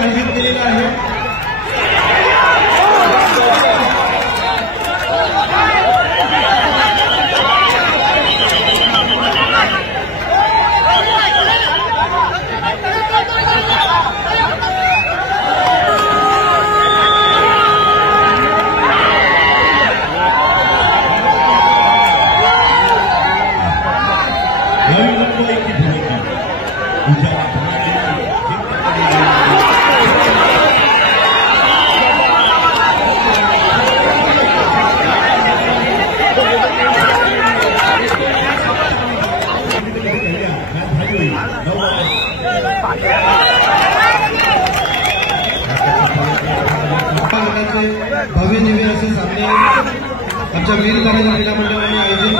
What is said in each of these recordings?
आयोजित केलेला आहे। भव्य दिव्य असे सामने आमच्या वीर तारांच्या क्रीडा मंडळाने आयोजित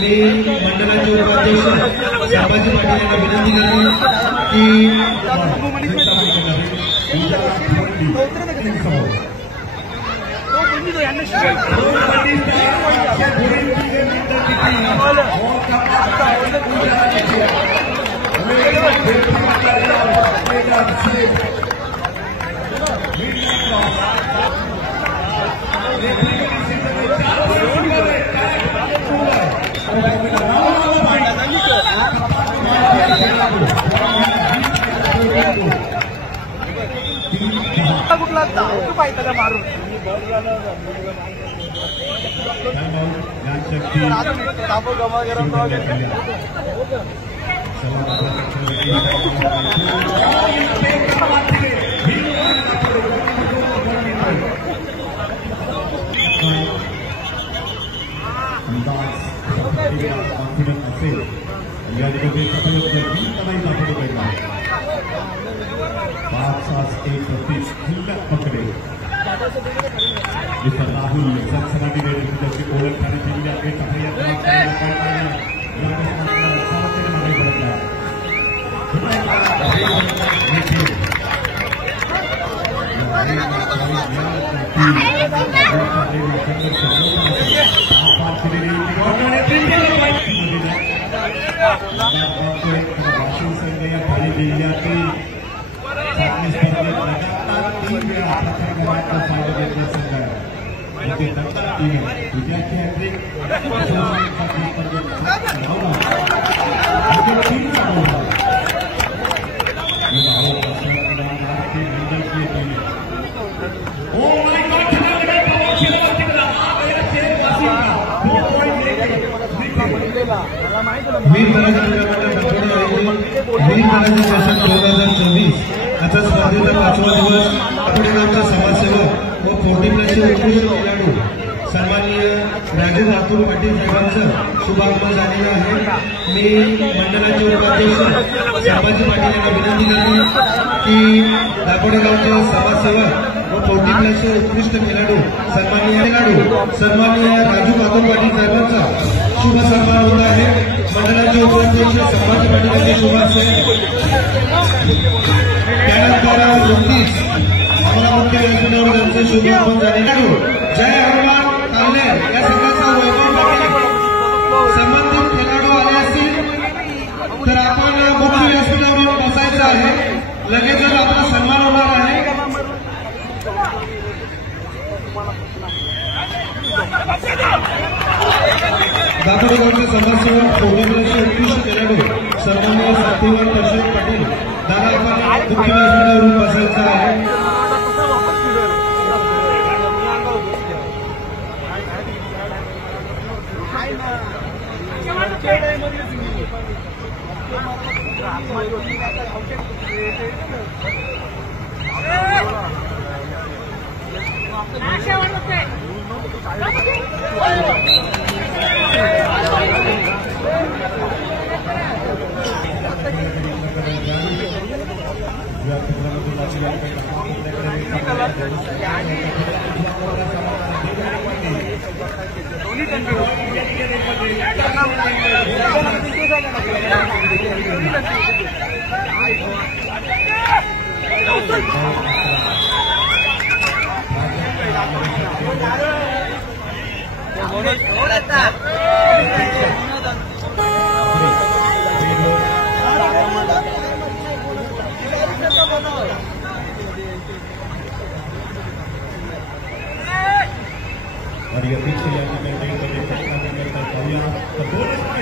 मी मंडळाचे उपाध्यक्ष संभाजी पाटील यांना विनंती कुठला पाहिजे का मारून गमा गरम कॉन्फिडन्स असेल या ठिकाणी 5-1 जिल्ह्यात पकडे मिस्टर राहुल सनसनाटी त्याची ओळख करण्याची जिल्ह्यातील आता स्पर्धेचा 5वा दिवस आठवड्याचा समाजसेवक व 40+ उत्कृष्ट खेळाडू सन्माननीय राजू राठोड पाटील साहेबांचं शुभागमन झालेलं आहे। मी मंडळाचे उपाध्यक्ष संभाजी पाटील यांना विनंती करतो की दापोडेगावचे समाजसेवक व 40+ उत्कृष्ट खेळाडू सन्माननीय राजू राठोड पाटील साहेबांचा शुभ सन्मान होत आहे। मंडळाचे उपाध्यक्ष संभाजी पाटील यांचे शुभाशय त्यानंतर नुकतीच आम्हाला मुख्य व्यासपीठावर त्यांचे शुभागमन झालेले आहे। जय हनुमान तावले या सगळ्यांचा वैभव संबंधित खेळाडू आले असतील तर आपण मुख्य व्यासपीठावर बसायचं आहे। लगेचच आपला सन्मान होणार आहे। दापोडेगावचे समाजसेवक 40+ उत्कृष्ट खेळाडू सन्माननीय साथीवर दर्शक पाटील दादा आपण मुख्य व्यासपीठावरून बसायचं आहे। दोन्ही और ये पीछे जाने में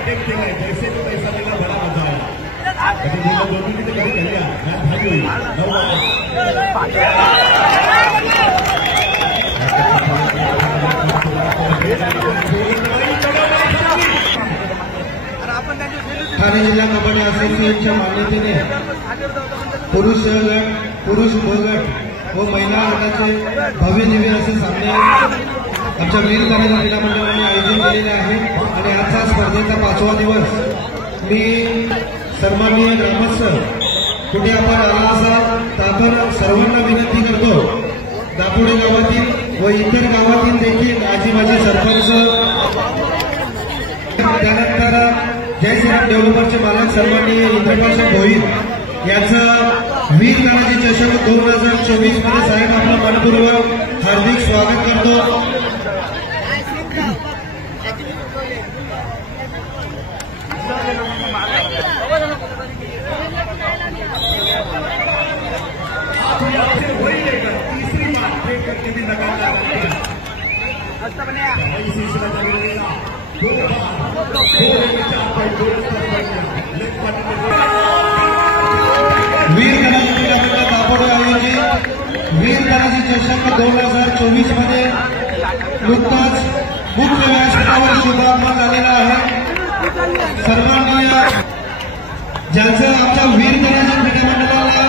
देखते हैं जैसे तो पैसा देना बड़ा मजा है लेकिन जो लोग दोनों की तो कभी करिया मैं भाई हुई ठाणे जिल्हा कबड्डी असोसिएशनच्या मान्यतेने पुरुष ब गट व महिला गटाचे भव्य दिव्य असे सामने आमच्या वीर तानाजी क्रीडा मंडळाने आयोजित केलेले आहे आणि आजचा स्पर्धेचा 5वा दिवस मी सन्माननीय ग्रामस्थ कुठे आपण आला असाल तर आपण सर्वांना विनंती करतो दापोडे गावातील व इतर गावातील देखील आजी माजी सरपंच त्यानंतर जय श्रीराम डेव्हलपरचे मालक सन्माननीय इंद्रपाल भोईर यांचा वीर तानाजी चषक 2024 मध्ये साहेब आपलं मनपूर्वक हार्दिक स्वागत करतो। वीर तानाजी क्रीडा मंडळ दापोडे आयोजित वीर तानाजी चषक 2024 मध्ये नुकताच मुख्य व्यासपीठावर शुभारंभ झालेला आहे। सन्माननीय ज्यांचं आमच्या वीर तानाजी क्रीडा मंडळाला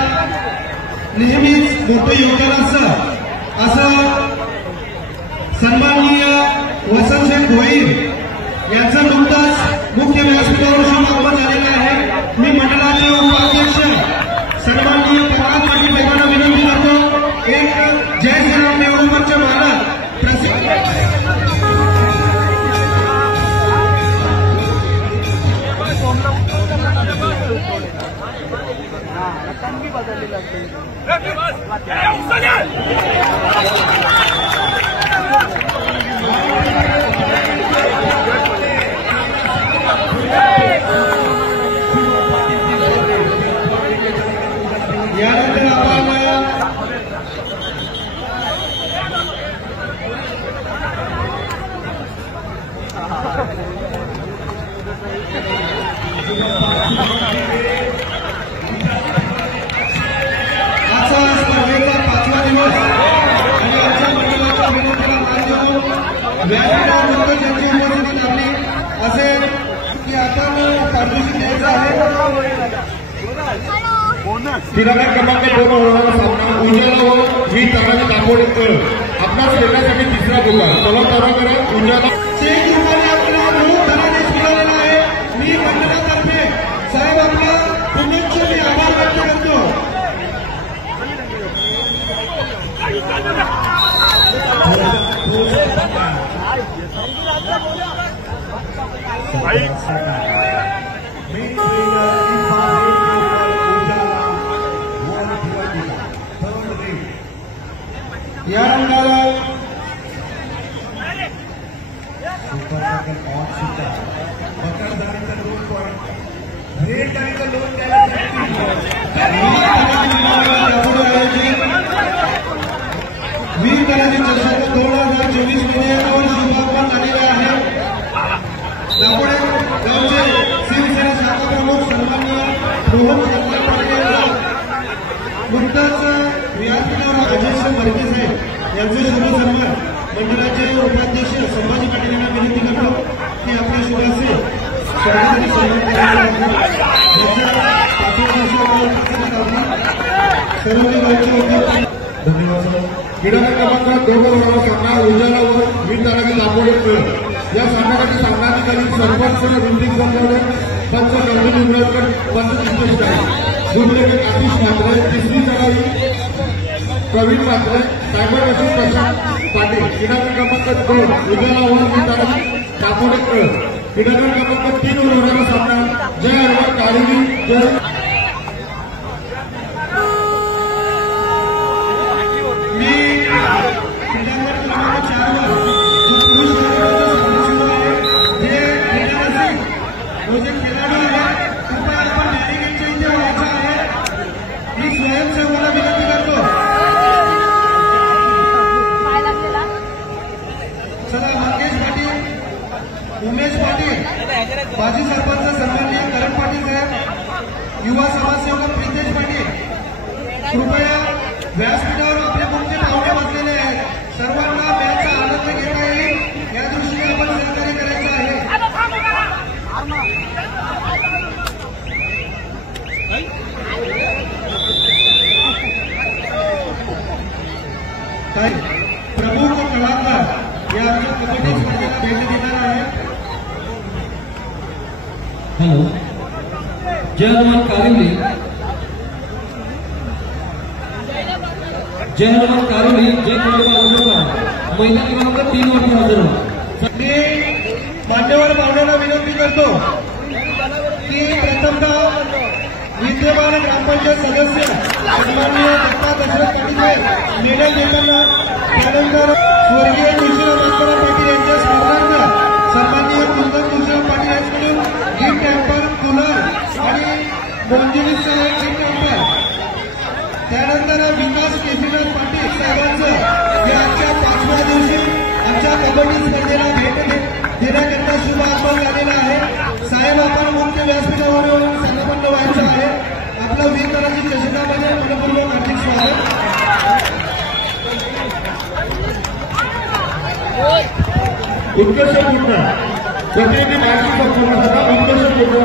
नेहमीच मोठं योगदान असं सन्माननीय वसंत भोईर यांचं नुकताच मुख्य व्यासपीठावर शुभारंभ झालेला आहे। मी मंडळाचे उपाध्यक्ष सन्माननीय प्रकाश पाटील साहेबांना विनंती करतो एक जय श्रीराम डेव्हलपरचे मालक यानंतर आपण आजचा स्पर्धेचा 5वा दिवस आणि आमच्या मंडळाच्या विनंतीला मान देऊन व्यासपीठावर ज्यांची उपस्थिती लाभली असेल की आपण पारितोषिक द्यायचं आहे। तिराला क्रमांक 2 होणारा सामना उजाला व वीर तानाजी दापोडेकर आपणास खेळण्यासाठी तिसरा गुलाल चला तारा करा उजाला मी मंडळातर्फे साहेब आपला पुनश्च मी आभार व्यक्त करतो। या रंगाला वीर तानाजी चषक 2024 मध्ये शुभारंभ झालेला आहे। दापोडे गावचे शिवसेना शाखा प्रमुख सन्माननीय रोहन नुकताच व्यासपीठावर अध्यक्ष मर्के साहेब यांचे शुभसन्मान मंडळाचे उपाध्यक्ष संभाजी पाटील यांना विनंती करतो की आपल्या शुभाचे स्वागत धन्यवाद। क्रीडा क्रमांक 2 होणारा सामना उजाला व वीर तानाजी दापोडेकर या सामन्यासाठी सामनाधिकारी सरपंच रुंदी संघावर पंच गंभीर निंबाळकर पंच दिग्दर्शक आहे। दुर्लभ आतिश मात्रे तिसरी चढाई प्रवीण मात्रे सायबर प्रशांत पाटील क्रीडा क्रमांक 2 उजाला व वीर तानाजी दापोडे क्रीडांगण क्रमांक 3 वर होणारा सामना जय हनुमान काळिंदी जय उमेश पाटील, माजी सरपंच सन्माननीय करण पाटील साहेब, युवा समाजसेवक प्रितेश पाटील, कृपया व्यासपीठावर आपले मुख्य पाहुणे बसलेले आहेत. सर्वांना मॅचचा आनंद घेता येईल या दृष्टीने आपण सहकार्य करायचं आहे. प्रमुख कलाकार या कबड्डी स्पर्धेला भेट देणार आहे. हेलो जय हनुमान कारिंदी जय महिला क्रमांक 3 वरती हजर मी मान्यवर पाहुण्यांना विनंती करतो की प्रथमतः विद्यमान ग्रामपंचायत सदस्य सन्माननीय दत्ता दशरथ पाटील निर्णय देताना त्यानंतर स्वर्गीय तुळशीराम मास्तराम पाटील यांच्या स्मरणार्थ सन्माननीय कुंदन तुळशीराम पाटील यांच्याकडून गिफ्ट हॅम्पर, कूलर आणि मोंजिनीसह गिफ्ट हॅम्पर, त्यानंतर विकास केशवराज पाटील साहेबांचं या आजच्या 5व्या दिवशी आमच्या कबड्डी स्पर्धेला भेट देण्याकरता शुभ आगमन झालेला आहे. साहेब आपण मुख्य व्यासपीठावर येऊन संपन्न व्हायचं आहे. आपलं वीरकरांची चषकामध्ये मनपूर्वक हार्दिक स्वागत. उत्कर्षपूर्ण प्रतिनिधी माहिती संपूर्ण उत्कर्षपूर्ण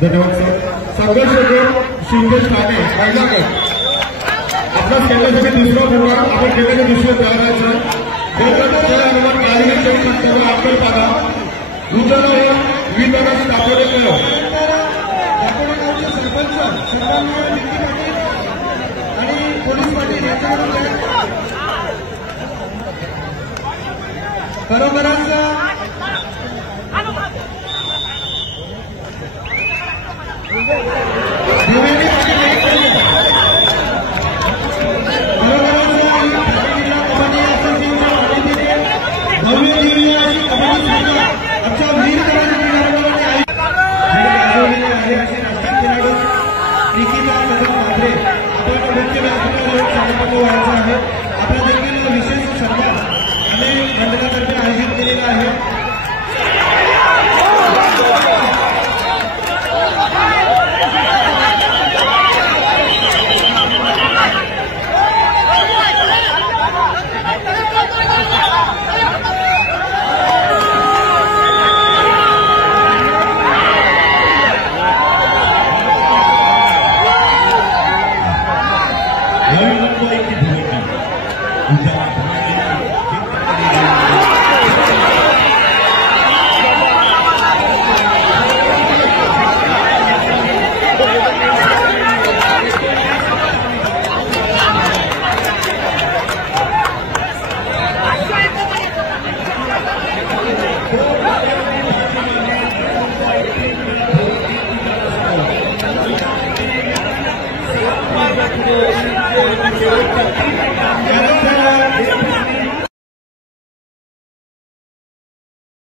धन्यवाद सर. संघर्ष शिंदे ठाणे महिला गट आपला खेळण्यासाठी दुसरा प्रोग्राम आपण खेळण्याचे दुसरं तयारायचं जय हनुमान काळिंदी आपलं पाहा उद्यानावर विधानाची दापोडे सरपंच सन्माननीय विकी पाटील आणि पोलीस पाटील यांच्याकडून खरोखरच आपला देखील विशेष सन्मान आम्ही मंडळातर्फे आयोजित केलेला आहे. की भूमिका